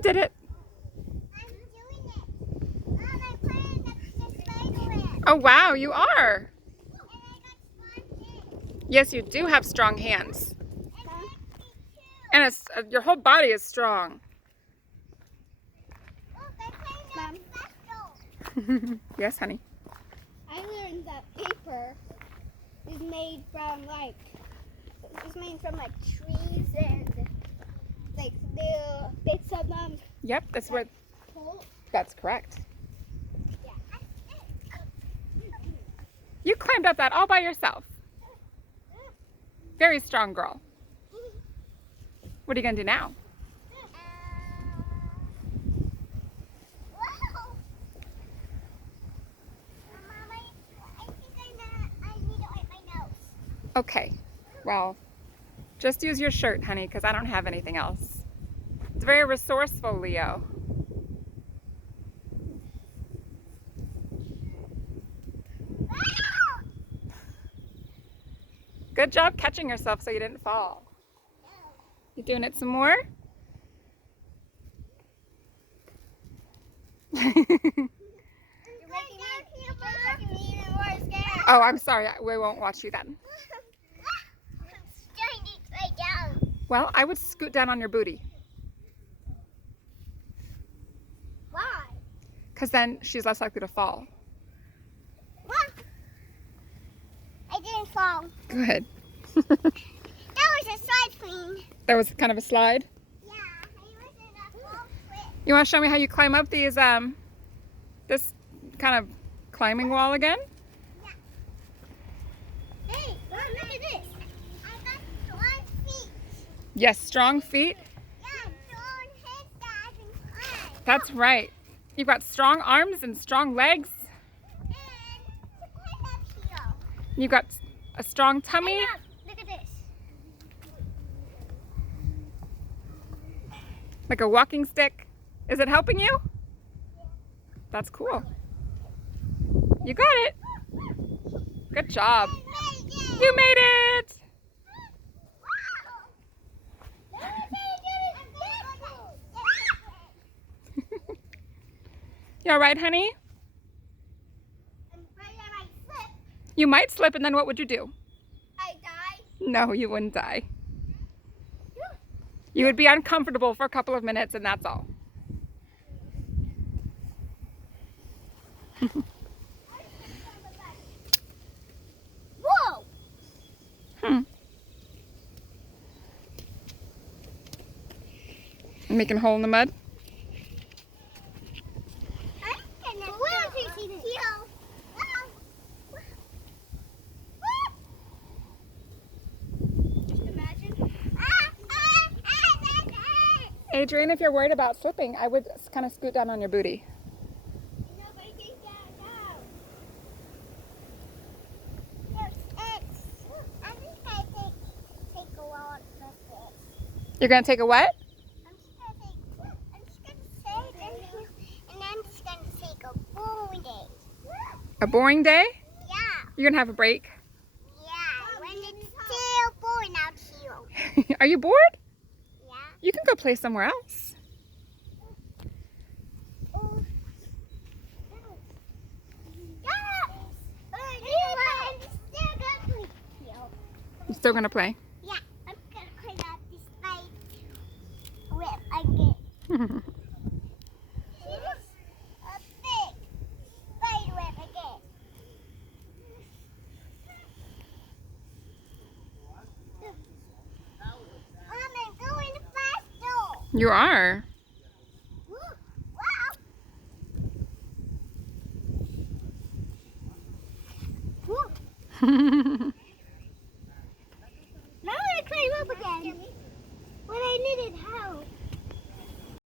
You did it. I'm doing it. Mom, I'm playing the spider-web. Oh, wow, you are. And I got strong hands. Yes, you do have strong hands. And Lexi too. And your whole body is strong. Look, I'm playing the special. Yes, honey. I learned that paper is made from trees and like the bits of them. Yep, that's correct. Yeah. You climbed up that all by yourself. Very strong girl. What are you going to do now? Wow. Mom, I think I need to wipe my nose. Okay, well, just use your shirt, honey, because I don't have anything else. It's very resourceful, Leo. Good job catching yourself so you didn't fall. You doing it some more? You're making me even more scared. Oh, I'm sorry. We won't watch you then. I'm starting to upside down. Well, I would scoot down on your booty, Why? because then she's less likely to fall. What? I didn't fall. Good. That was a slide swing. That was kind of a slide. Yeah, I was in a full flip. You want to show me how you climb up these, this kind of climbing wall again? Hey, Mom, look at this. I got strong feet. Yes, strong feet. Yeah, strong hands that I can climb. That's right. You've got strong arms and strong legs. And to climb up here. You've got a strong tummy. Hey, Mom, look at this. Like a walking stick. Is it helping you? That's cool. You got it. Good job. I made it. You made it. Wow. Let me take it. You all right, honey? I'm afraid I might slip. You might slip, and then what would you do? I die. No, you wouldn't die. You would be uncomfortable for a couple of minutes, and that's all. Whoa. Making a hole in the mud. I'm gonna heel. Just imagine. Adrian, if you're worried about slipping, I would kind of scoot down on your booty. Nobody can get down. There's eggs. I'm just gonna take a walk with this. You're going to take a what? I'm just gonna say it and I'm just gonna take a boring day. A boring day? Yeah. You're going to have a break? Yeah. When it's still boring out here. Are you bored? Yeah. You can go play somewhere else. You're still going to play? Yeah, I'm gonna clean up this spider web again. A big spider web again. Mom, I'm going faster. You are. Wow.